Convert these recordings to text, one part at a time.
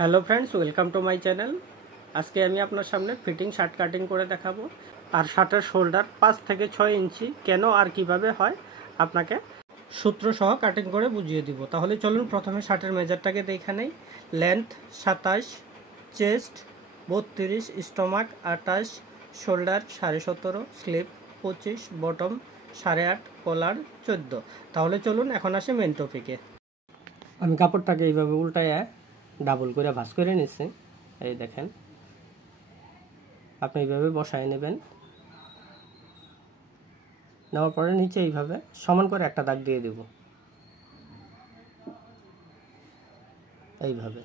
Hello friends, welcome to my channel. আজকে আমি আপনার সামনে ফিটিং শার্ট কাটিং করে দেখাবো, আর শার্টের শোল্ডার 5 থেকে 6 ইঞ্চি কেন আর কিভাবে হয় আপনাকে সূত্র সহ কাটিং করে বুঝিয়ে দিব। তাহলে চলুন প্রথমে শার্টের মেজারটাকে দেখে নেই। Length 27, chest 32, stomach 28, shoulder 17.5, sleeve 25, bottom 8.5, collar 14। তাহলে চলুন এখন আসে মেন টপিকে। আমি কাপড়টাকে এইভাবে উল্টায় ডাবল করে ভাঁজ করে নিচ্ছি। এই দেখেন, আপনি এইভাবে বসায় নেবেন। নেওয়ার পরে নিচে এইভাবে সমান করে একটা দাগ দিয়ে দেব। এইভাবে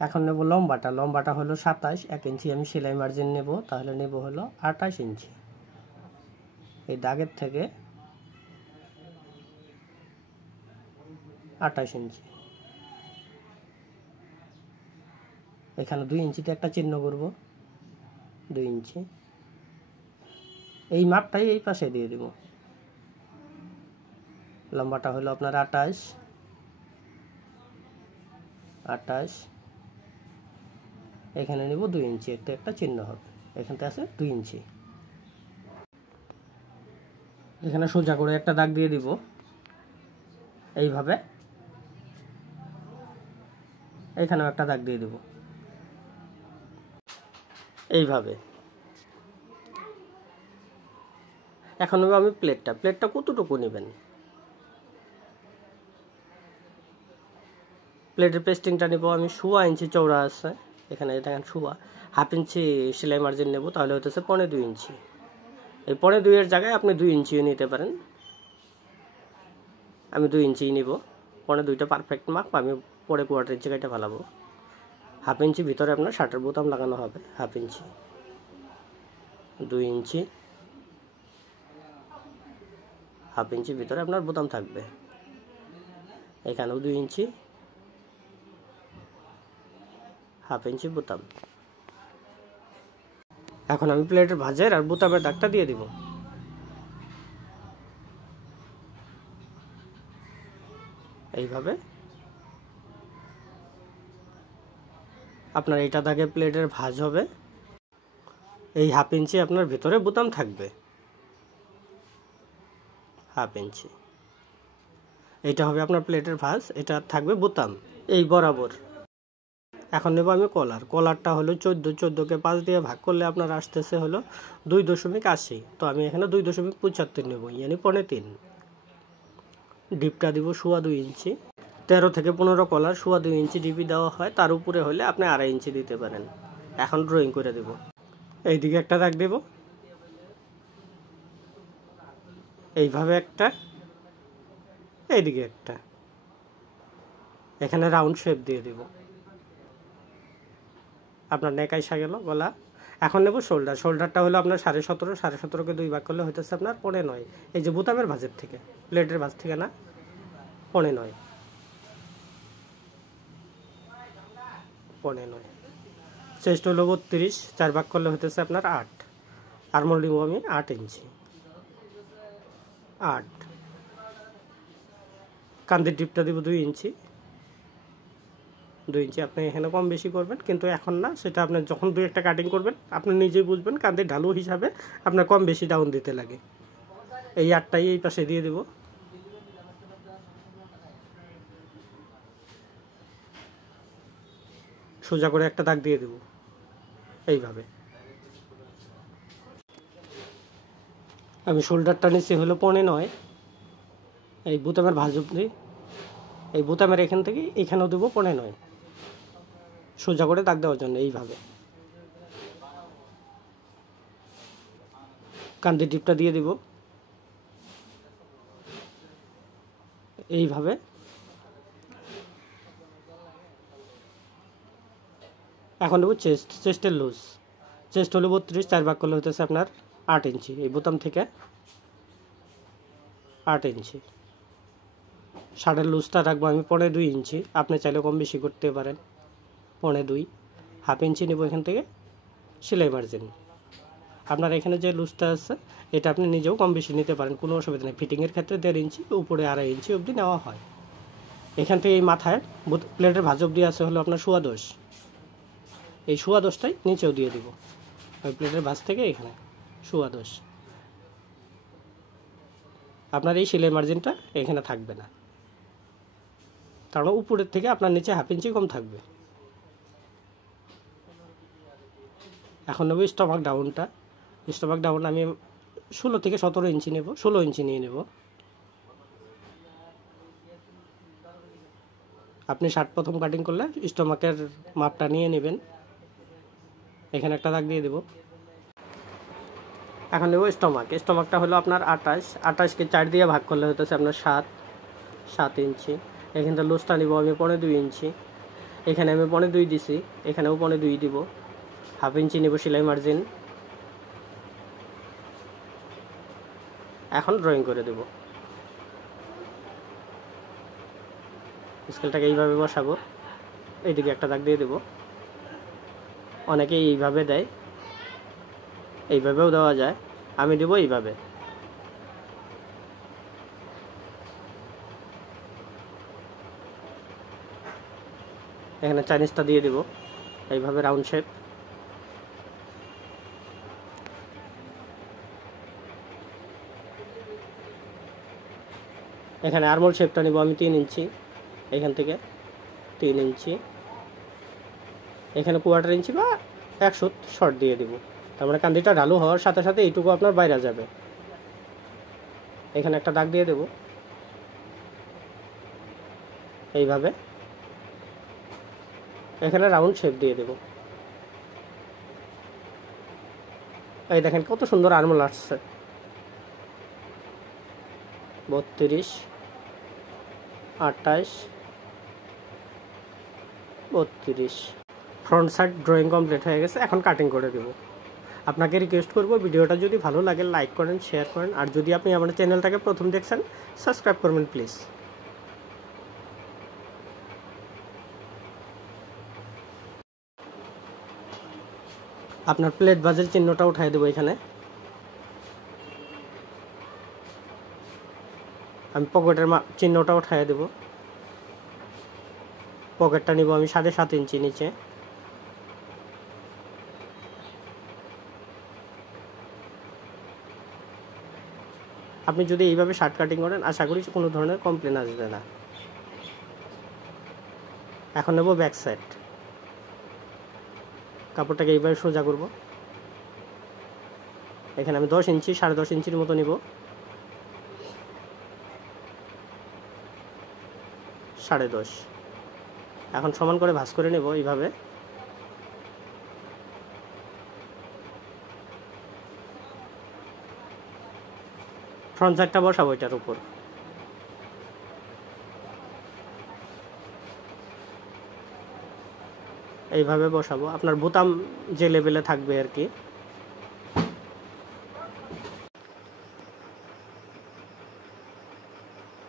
এখন নেব লম্বাটা হলো 27, 1 ইঞ্চি আমি সেলাই মার্জিন নেব, তাহলে নেব হলো 28 ইঞ্চি। এই দাগের থেকে 28 ইঞ্চি, এখানে 2 ইঞ্চিতে একটা চিহ্ন করব, 2 ইঞ্চি। এই মাপটাই এই পাশে দিয়ে দেব। লম্বাটা হলো আপনার 28, এখানে নেব 2 ইঞ্চি, একটা চিহ্ন হবে, এখানতে আছে 2 ইঞ্চি। এখানে সোজা করে একটা দাগ দিয়ে দিব এইভাবে, এখানেও একটা দাগ দিয়ে দিব এইভাবে। এখন নেব আমি প্লেটটা কতটুকু নেবেন। প্লেটের পেস্টিংটা নেব আমি 1.25 ইঞ্চি চওড়া আছে, এখানে দেখেন 1.5 ইঞ্চি সেলাই মার্জিন নেব, তাহলে হতেছে 2.25 ইঞ্চি। এই 2.25 এর জায়গায় আপনি 2 ইঞ্চিও নিতে পারেন, আমি 2 ইঞ্চিই নিব। 2.25টা পারফেক্ট মাপ, আমি পরে 1/4 ইঞ্চি কাটা ফেলাবো। 1/2 ইঞ্চি ভিতরে আপনার শার্টের বোতাম লাগানো হবে, 1/2 ইঞ্চি, 2 ইঞ্চি, 1/2 ইঞ্চি ভিতরে আপনার বোতাম থাকবে। এখানেও 2 ইঞ্চি, 1/2 ইঞ্চি বোতাম। এখন আমি প্লেটের ভাঁজের আর বোতামের দাগটা দিয়ে দিব। এইভাবে আপনার এটা দাগে প্লেটের ভাঁজ হবে, এই 1/2 ইঞ্চি আপনার ভিতরে বোতাম থাকবে, 1/2 ইঞ্চি। এইটা হবে আপনার প্লেটের ভাঁজ, এটা থাকবে বোতাম এই বরাবর। এখন নেব আমি কলারটা হলো 14কে 5 দিয়ে ভাগ করলে আপনার আসতেছে হলো 2.80, তো আমি এখানে 2.75 নেব, ইয়ানি 3.25। ডিপটা দিব 2.25 ইঞ্চি, 13 থেকে 15 কলার 2.25 ইঞ্চি ডিপি দেওয়া হয়, তার উপরে হলে আপনি 2.5 ইঞ্চি দিতে পারেন। এখন ড্রয়িং করে দেব। এইদিকে একটা দাগ দেব, এইভাবে একটা, এইদিকে একটা, এখানে রাউন্ড শেপ দিয়ে দেব। আপনার নেক আইসা গেল গলা। এখন নেব শোল্ডারটা হলো আপনার 17.5কে 2 ভাগ করলে হইতেছে আপনার 9.5। এই যে বোতামের ভাঁজের থেকে, প্লেটের ভাঁজ থেকে না, 9.5। চেস্ট হলো 32, 4 ভাগ করলে হইতেছে আপনার 8। আর্মহোল নিব আমি 8 ইঞ্চি, 8। কান্দের টিপটা দিব 2 ইঞ্চি, 2 ইঞ্চি। আপনি এখানে কম বেশি করবেন, কিন্তু এখন না, সেটা আপনার যখন 2-1টা কাটিং করবেন আপনি নিজেই বুঝবেন কান্দের ঢালু হিসাবে আপনার কম বেশি ডাউন দিতে লাগে। এই 8টাই এই পাশে দিয়ে দেব। সোজা করে একটা দাগ দিয়ে দেব এইভাবে। আমি শোল্ডারটা নিচ্ছি হলো 9.5, এই বোতামের ভাঁজ অবধি, এই বোতামের এখান থেকে এখানেও দেবো 9.5, সোজা করে দাগ দেওয়ার জন্য। এইভাবে কান্দি টিপটা দিয়ে দিব এইভাবে। এখন নেব চেস্টের লুজ। চেস্ট হলো 32, 4 ভাগ করলে হতেছে আপনার 8 ইঞ্চি, এই বোতাম থেকে 8 ইঞ্চি। শার্টের লুজটা রাখবো আমি 2.25 ইঞ্চি, আপনি চাইলে কম বেশি করতে পারেন, 2.25। 1/2 ইঞ্চি নেব এখান থেকে সেলাই মার্জিন। আপনার এখানে যে লুজটা আছে এটা আপনি নিজেও কম বেশি নিতে পারেন, কোনো অসুবিধা নেই। ফিটিংয়ের ক্ষেত্রে 1.5 ইঞ্চি, উপরে 2.5 ইঞ্চি অবধি নেওয়া হয়। এখান থেকে এই মাথায় প্লেটের ভাঁজ অবধি আছে হলো আপনার ১.৫ এই ১.৫টাই নিচেও দিয়ে দিব ওই প্লেটের ভাঁজ থেকে এখানে ১.৫ আপনার এই সেলাই মার্জিনটা এখানে থাকবে না, কারণ উপরের থেকে আপনার নিচে 1/2 ইঞ্চি কম থাকবে। এখন নেব স্টমাক ডাউনটা। স্টমাক ডাউন আমি 16 থেকে 17 ইঞ্চি নেব, 16 ইঞ্চি নিয়ে নেব। আপনি শার্ট প্রথম কাটিং করলে স্টমাকের মাপটা নিয়ে নেবেন। এখানে একটা দাগ দিয়ে দেব। এখন নেব স্টমাক। স্টমাকটা হলো আপনার 28কে 4 দিয়ে ভাগ করলে হতেছে আপনার 7 ইঞ্চি। এখানটা লুজটা নিব আমি 2.5 ইঞ্চি। এখানে আমি 2.5 দিছি, এখানেও 2.5 দিব। 1/2 ইঞ্চি নেব সেলাই মার্জিন। এখন ড্রয়িং করে দেব। স্কেলটাকে এইভাবে বসাবো, এইদিকে একটা দাগ দিয়ে দেব। অনেকে এইভাবে দেয়, এইভাবেও দেওয়া যায়, আমি দেব এইভাবে। এখানে চাইনিজটা দিয়ে দেব এইভাবে রাউন্ড শেপ। এখানে আর্মল শেপটা নেব আমি 3 ইঞ্চি, এখান থেকে 3 ইঞ্চি। এখানে 1/4 ইঞ্চি বা 1/1 শর্ট দিয়ে দিব, তার মানে কান্দিটা ঢালু হওয়ার সাথে সাথে এইটুকু আপনার বাইরে যাবে। এখানে একটা দাগ দিয়ে দেব এইভাবে। এখানে রাউন্ড শেপ দিয়ে দেব। এই দেখেন কত সুন্দর আর্মল আসছে। 32, 28, 32। ফ্রন্ট সাইড ড্রয়িং কমপ্লিট হয়ে গেছে। এখন কাটিং করে দেব। আপনাকে রিকোয়েস্ট করব, ভিডিওটা যদি ভালো লাগে লাইক করেন, শেয়ার করেন, আর যদি আপনি আমাদের চ্যানেলটাকে প্রথম দেখছেন সাবস্ক্রাইব করবেন প্লিজ। আপনার প্লেট ভাঁজের চিহ্নটা উঠাই দেবো। এখানে আমি পকেটের চিহ্নটা উঠাই দেব। পকেটটা নিব আমি 7.5 ইঞ্চি নিচে। আপনি যদি এইভাবে শার্ট কাটিং করেন আশা করি কোনো ধরনের কমপ্লেন আসবে না। এখন নেব ব্যাক সাইড। কাপড়টাকে এইভাবে সোজা করব। এখানে আমি 10 ইঞ্চি 10.5 ইঞ্চির মতো নিব। 10.5। এখন সমান করে ভাঁজ করে নেব এইভাবে। ফ্রন্ট সাইডটা বসাবো এটার উপর। এইভাবে বসাবো, আপনার বোতাম যে লেভেলে থাকবে আর কি।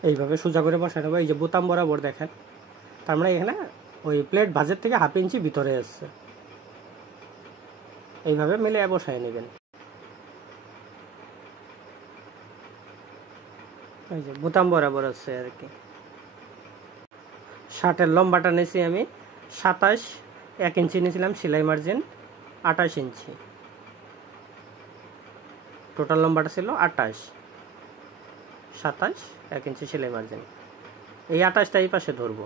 এইভাবে সোজা করে বসাতে হবে। এই যে বোতাম বরাবর দেখেন, তার মানে এখানে ওই প্লেট ভাঁজের থেকে 1/2 ইঞ্চি ভিতরে আসছে। এইভাবে মিলিয়ে বসায় নেবেন। এই যে বোতাম বরাবর আছে আর কি। শার্টের লম্বাটা নিয়েছি আমি 27, 1 ইঞ্চি নিয়েছিলাম সেলাই মার্জিন 28 ইঞ্চি। টোটাল লম্বাটা ছিল 28, 27, 1 ইঞ্চি সেলাই মার্জিন। এই 28টা এই পাশে ধরবো।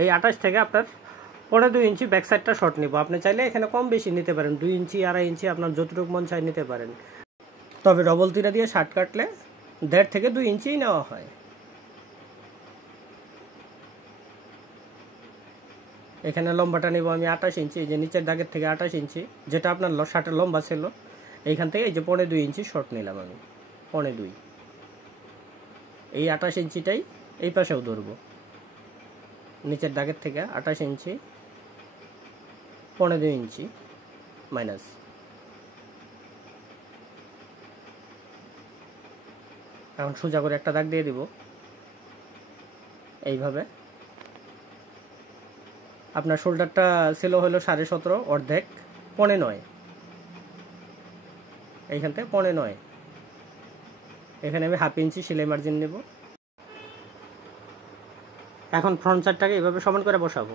এই 28 থেকে আপনার 2.5 ইঞ্চি ব্যাক সাইডটা শর্ট নিব। আপনি চাইলে এখানে কম বেশি নিতে পারেন, 2 ইঞ্চি 2.5 ইঞ্চি আপনার যতটুকু মন চাই নিতে পারেন। তবে ডবল তিরা দিয়ে শার্ট কাটলে 1.5 থেকে 2 ইঞ্চিই নেওয়া হয়। এখানে লম্বাটা নেব আমি 28 ইঞ্চি, এই যে নিচের দাগের থেকে 28 ইঞ্চি, যেটা আপনার শার্টের লম্বা ছিল। এইখান থেকে এই যে 2.5 ইঞ্চি শর্ট নিলাম আমি, 2.5। এই 28 ইঞ্চিটাই এই পাশেও ধরবো। নিচের দাগের থেকে 28 ইঞ্চি, 2.5 ইঞ্চি মাইনাস। এখন সোজা করে একটা দাগ দিয়ে দিব এইভাবে। আপনার শোল্ডারটা ছিল হলো 17.5, অর্ধেক 9.5। এইখান থেকে 9.5। এখানে আমি 1/2 ইঞ্চি সেলাই মার্জিন নেব। এখন ফ্রন্ট সাইডটাকে এইভাবে সমান করে বসাবো।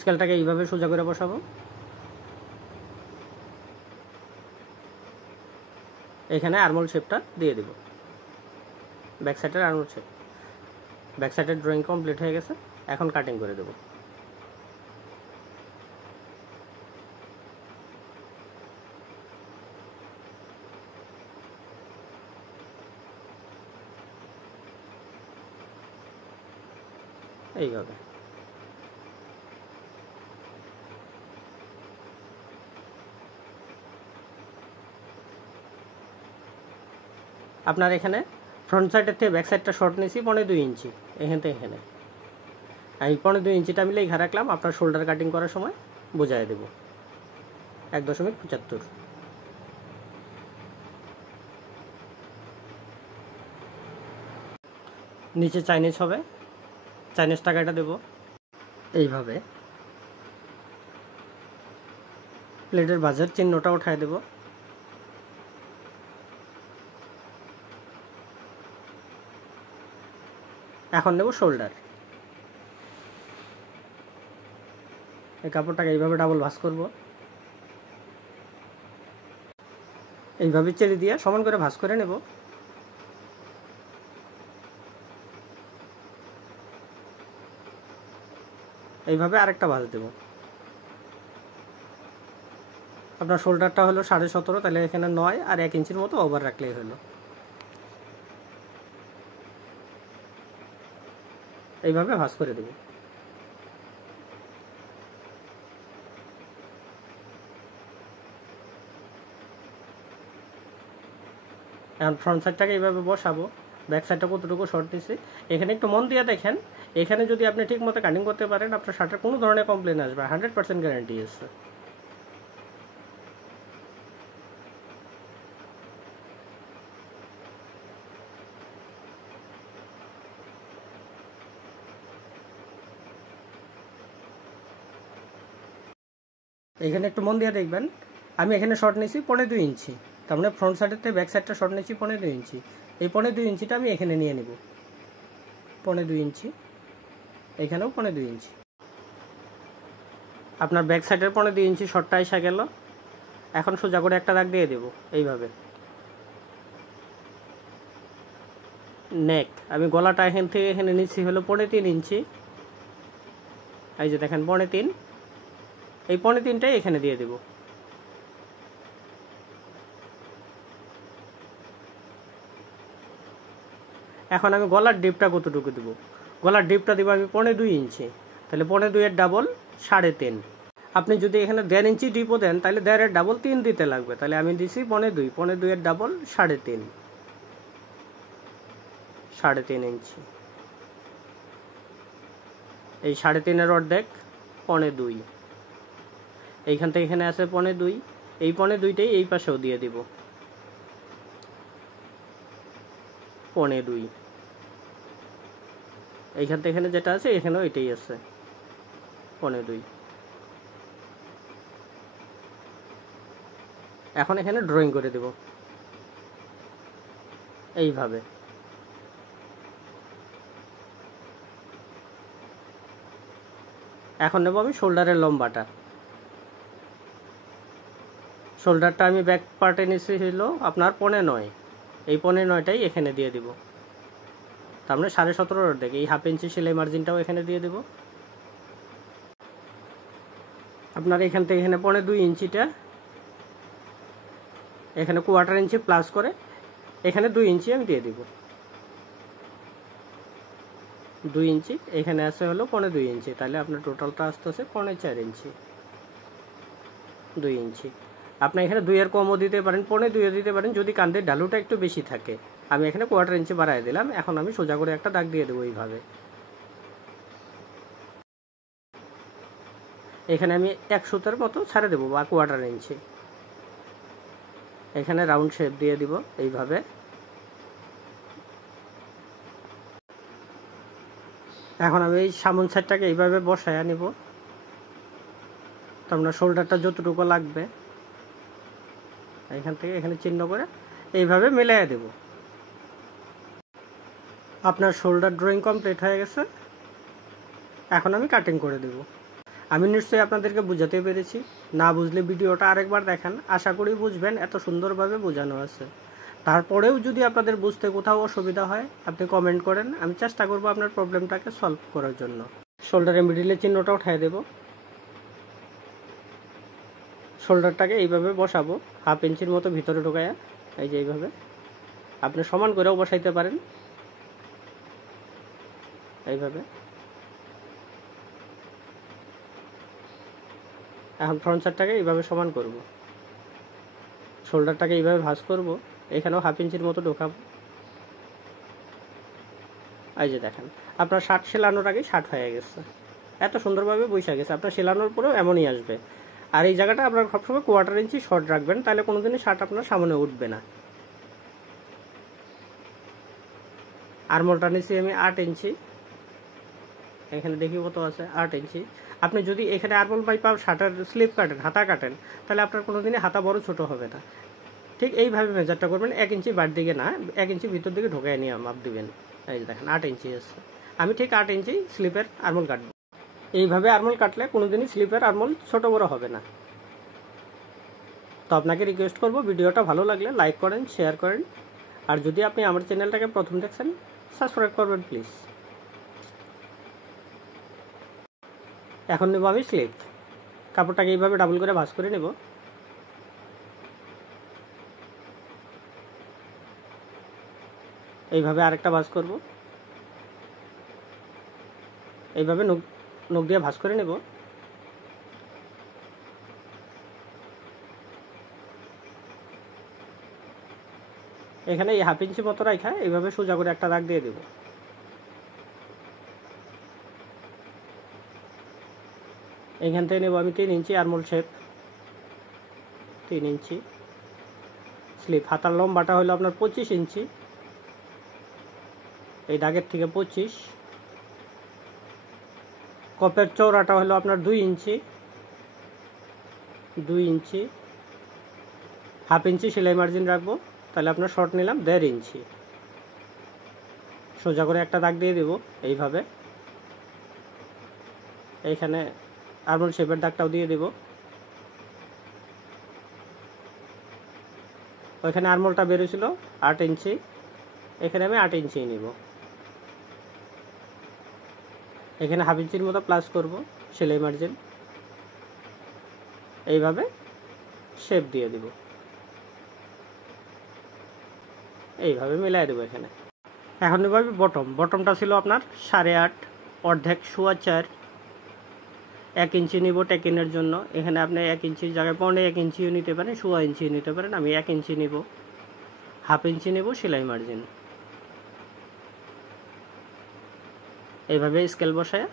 স্কেলটাকে এইভাবে সোজা করে বসাবো। এখানে আর্মহোল শেপটা দিয়ে দেব, ব্যাক সাইডের আর্মহোল শেপ। ব্যাক সাইডের ড্রয়িং কমপ্লিট হয়ে গেছে, এখন কাটিং করে দেব। এইভাবে আপনার এখানে ফ্রন্ট সাইডের থেকে ব্যাক সাইডটা শর্ট নিয়েছি 2.5 ইঞ্চি, এখান থেকে এখানে আমি 2.5 ইঞ্চিটা আমি লেখা রাখলাম, আপনার শোল্ডার কাটিং করার সময় বোঝাই দেব 1.75। নিচে চাইনিজ হবে, চাইনিজ টাকাটা দেব। এইভাবে প্লেটের বাজার চিহ্নটা উঠায় দেব। এখন নেব শোল্ডার। এই কাপড়টাকে এইভাবে ডাবল ভাঁজ করব, এইভাবে চেড়ে দিয়ে সমান করে ভাঁজ করে নেব। এইভাবে আরেকটা ভাঁজ দেব। আপনার শোল্ডারটা হলো 17.5, তাহলে এখানে 9 আর 1 ইঞ্চির মতো ওভার রাখলেই হলো। এইভাবে ভাঁজ করে দেব। এখন ফ্রন্ট সাইডটাকে এইভাবে বসাবো, ব্যাক সাইডটা কতটুকু শর্ট দিচ্ছি এখানে একটু মন দিয়ে দেখেন। এখানে যদি আপনি ঠিক মতো কাটিং করতে পারেন, আপনার শার্টের কোনো ধরনের কমপ্লেন আসবে, 100% গ্যারান্টি আছে। এখানে একটু মন দিয়ে দেখবেন, আমি এখানে শর্ট নিয়েছি 2.5 ইঞ্চি, তার মানে ফ্রন্ট সাইডের থেকে ব্যাক সাইডটা শর্ট নিয়েছি 2.5 ইঞ্চি। এই 2.5 ইঞ্চিটা আমি এখানে নিয়ে নেব, 2.5 ইঞ্চি, এখানেও 2.5 ইঞ্চি। আপনার ব্যাক সাইডের 2.5 ইঞ্চি শর্টটা এসে গেল। এখন সোজা করে একটা দাগ দিয়ে দেব এইভাবে। নেক আমি গলাটা এখান থেকে এখানে নিচ্ছি হলো 3.5 ইঞ্চি। এই যে দেখেন 3.5, এই 3.5টাই এখানে দিয়ে দেব। এখন আমি গলার ডিপটা কতটুকু দেবো, গলার ডিপটা দেবো আমি 2.5 ইঞ্চি, তাহলে 2.5 এর ডাবল 3.5। আপনি যদি এখানে 1.5 ইঞ্চি ডিপও দেন তাহলে 1.5 এর ডাবল 3 দিতে লাগবে, তাহলে আমি দিছি 2.5 এর ডাবল 3.5, 3.5 ইঞ্চি। এই 3.5 এর অর্ধেক 2.5, এইখান থেকে এখানে আছে 2.5, এই 2.5টাই এই পাশেও দিয়ে দিব 2.5। এইখান থেকে এখানে যেটা আছে এখানেও এটাই আছে 2.5। এখন এখানে ড্রয়িং করে দেব এইভাবে। এখন নেব আমি শোল্ডারের লম্বাটা। শোল্ডারটা আমি ব্যাক পার্টে নিচ্ছি হলো আপনার 9.5, এই 9.5টাই এখানে দিয়ে দিব, তার মানে 17.5 অর্ধেক। এই 1/2 ইঞ্চি সেলাই মার্জিনটাও এখানে দিয়ে দেব। আপনার এখান থেকে এখানে 2.5 ইঞ্চিটা এখানে 1/4 ইঞ্চি প্লাস করে এখানে 2 ইঞ্চি আমি দিয়ে দিব। 2 ইঞ্চি এখানে আছে হলো 2.5 ইঞ্চি, তাহলে আপনার টোটালটা আসতে আছে 4.5 ইঞ্চি। 2 ইঞ্চি আপনি এখানে 2 এর কমও দিতে পারেন, 2.5 দিতে পারেন যদি কাঁধের ডালুটা একটু বেশি থাকে। আমি এখানে 1/4 ইঞ্চি বাড়াই দিলাম। এখন আমি সোজা করে একটা দাগ দিয়ে দেবো এইভাবে। এখানে আমি 1 সুতার মতো ছাড়ে দেবো বা 1/4 ইঞ্চি। এখানে রাউন্ড শেপ দিয়ে দিব এইভাবে। এখন আমি এই সামন সাইডটাকে এইভাবে বসায়া নিব, তারপর শোল্ডারটা যতটুকু লাগবে এখান থেকে এখানে চিহ্ন করে এইভাবে মিলাইয়া দেব। আপনার শোল্ডার ড্রয়িং কমপ্লিট হয়ে গেছে। এখন আমি কাটিং করে দেব। আমি নিশ্চয়ই আপনাদেরকে বুঝাতে পেরেছি। না বুঝলে ভিডিওটা আরেকবার দেখেন, আশা করি বুঝবেন। এত সুন্দরভাবে বোঝানো আছে। তারপরেও যদি আপনাদের বুঝতে কোথাও অসুবিধা হয়, আপনি কমেন্ট করেন, আমি চেষ্টা করব আপনার প্রবলেমটাকে সলভ করার জন্য। শোল্ডারের মিডিলের চিহ্নটা উঠাই দেব। শোল্ডারটাকে এইভাবে বসাবো, 1/2 ইঞ্চির মতো ভিতরে ঢোকায়া। এই যে এইভাবে আপনি সমান করেও বসাইতে পারেন, এইভাবে। এখন ফ্রন্ট সাইডটাকে এইভাবে সমান করব, শোল্ডারটাকে এইভাবে ভাঁজ করব, এখানেও 1/2 ইঞ্চির মতো ঢোকাবো। এই যে দেখেন, আপনার শার্ট সেলানোর আগে শার্ট হয়ে গেছে, এত সুন্দরভাবে বসে গেছে। আপনার সেলানোর পরেও এমনই আসবে। আর এই জায়গাটা আপনার সবসময় 1/4 ইঞ্চি শর্ট রাখবেন, তাহলে কোনোদিনই শার্ট আপনার সামনে উঠবে না। আরমোলটা নিচ্ছি আমি 8 ইঞ্চি, এখানে দেখি কত আছে, 8 ইঞ্চি। আপনি যদি এখানে আরমোল পাইপ শার্টের স্লিপ কাটেন, হাতা কাটেন, তাহলে আপনার কোনোদিনই হাতা বড় ছোট হবে না। ঠিক এইভাবে মেজারটা করবেন, 1 ইঞ্চি বার দিকে না, 1 ইঞ্চি ভিতর দিকে ঢোকায় নিয়ে মাপ দিবেন। এই যে দেখেন 8 ইঞ্চি আছে। আমি ঠিক 8 ইঞ্চি স্লিপের আরমোল কাটব। এইভাবে আরমোল কাটলে কোনোদিনই স্লিপের আরমোল ছোট বড় হবে না। তো আপনাকে রিকোয়েস্ট করব, ভিডিওটা ভালো লাগলে লাইক করেন, শেয়ার করেন। আর যদি আপনি আমার চ্যানেলটাকে প্রথম দেখছেন, সাবস্ক্রাইব করবেন প্লিজ। এখন নেব আমি স্লিপ। কাপড়টাকে এইভাবে ডাবল করে ভাঁজ করে নেব। এইভাবে আরেকটা ভাঁজ করব, এইভাবে নখ দিয়ে ভাঁজ করে নেব। এখানে এই 1/2 ইঞ্চি মতো রাখা এইভাবে সোজা করে একটা দাগ দিয়ে দেব। এইখান থেকে নেব আমি 3 ইঞ্চি আরমোল শেপ, 3 ইঞ্চি স্লিপ। হাতার লম্বাটা হলো আপনার 25 ইঞ্চি, এই দাগের থেকে 25। কপের চওড়াটা হলো আপনার 2 ইঞ্চি, 2 ইঞ্চি। 1/2 ইঞ্চি সেলাই মার্জিন রাখবো, তাহলে আপনার শর্ট নিলাম 1.5 ইঞ্চি। সোজা করে একটা দাগ দিয়ে দেব এইভাবে। এইখানে আরমোল শেপের দাগটাও দিয়ে দেব। ওইখানে আরমোলটা বেরোছিল 8 ইঞ্চি, এখানে আমি 8 ইঞ্চি নিব। এখানে 1/2 ইঞ্চির মতো প্লাস করব সেলাই মার্জিন, এইভাবে শেপ দিয়ে দেব, এইভাবে মিলাই দেবো এখানে। এখন নেব আমি বটম। বটমটা ছিল আপনার 8.5, অর্ধেক 4.25, 1 ইঞ্চি নিব টেকিনের জন্য। এখানে আপনি 1 ইঞ্চির জায়গায় 1 ইঞ্চিও নিতে পারেন, 1.25 ইঞ্চি নিতে পারেন। আমি 1 ইঞ্চি নিব। 1/2 ইঞ্চি নেব সেলাই মার্জিন, এইভাবে স্কেল বসায়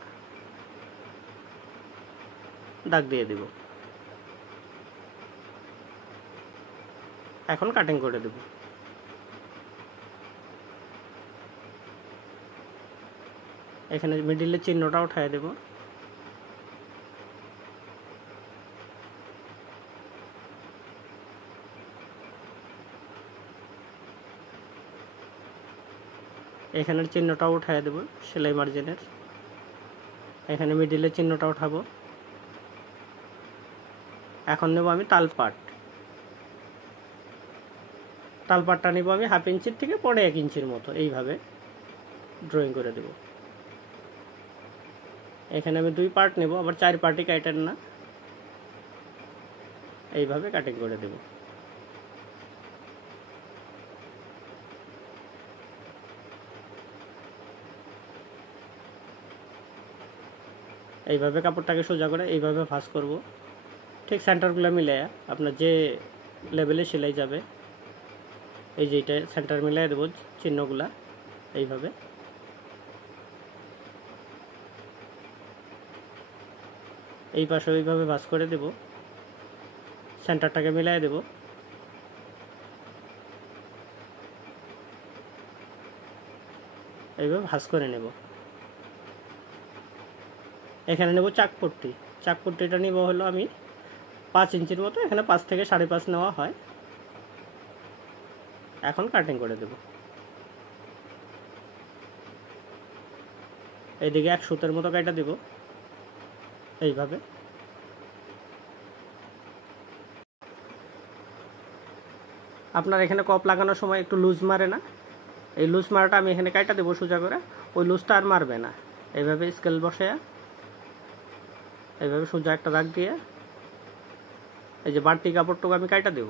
দাগ দিয়ে দেব। এখন কাটিং করে দেব। এখানে মিডিলের চিহ্নটা উঠায় দেব। এখানের চিহ্নটাও উঠায় দেব সেলাই মার্জিনের। এখানে মিডিলের চিহ্নটা উঠাবো। এখন নেব আমি তালপাট। তালপাটটা নেব আমি 1/2 ইঞ্চির থেকে 1 ইঞ্চির মতো, এইভাবে ড্রয়িং করে দেব। এখানে আমি 2 পার্ট নেব, আবার 4 পার্টই কাটেন না, এইভাবে কাটিং করে দেব। এইভাবে কাপড়টাকে সোজা করে এইভাবে ভাঁজ করব, ঠিক সেন্টারগুলো মিলাইয়া আপনার যে লেভেলে সেলাই যাবে, এই যে এটা সেন্টার মিলাই দেবো চিহ্নগুলা, এইভাবে। এই পাশে এইভাবে ভাঁজ করে দেব, সেন্টারটাকে মিলাই দেব। এইভাবে ভাঁজ করে নেব। এখানে নেব চাকপট্টি। চাকপট্টিটা নিব হলো আমি 5 ইঞ্চির মতো, এখানে 5 থেকে 5.5 নেওয়া হয়। এখন কাটিং করে দেব। এইদিকে 1 সুতের মতো কাটা দিব এইভাবে। আপনার এখানে কপ লাগানোর সময় একটু লুজ মারে না, এই লুজ মারাটা আমি এখানে কাটা দেবো সোজা করে, ওই লুজটা আর মারবে না। এইভাবে স্কেল বসে এইভাবে সোজা একটা দাগ দিয়ে এই যে বাড়তি কাপড়টুকু আমি কাটা দেব।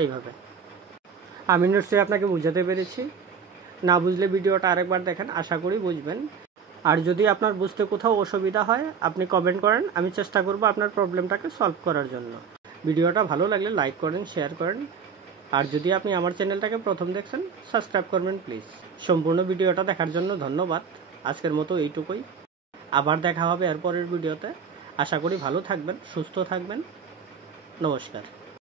এইভাবে আমি নিশ্চয়ই আপনাকে বুঝাতে পেরেছি। না বুঝলে ভিডিওটা আরেকবার দেখেন, আশা করি বুঝবেন। আর যদি আপনার বুঝতে কোথাও অসুবিধা হয় আপনি কমেন্ট করেন, আমি চেষ্টা করব আপনার প্রবলেমটাকে সলভ করার জন্য। ভিডিওটা ভালো লাগলে লাইক করেন, শেয়ার করেন, আর যদি আপনি আমার চ্যানেলটাকে প্রথম দেখছেন সাবস্ক্রাইব করবেন প্লিজ। সম্পূর্ণ ভিডিওটা দেখার জন্য ধন্যবাদ। আজকের মতো এইটুকুই, আবার দেখা হবে এরপরের ভিডিওতে। আশা করি ভালো থাকবেন, সুস্থ থাকবেন। নমস্কার।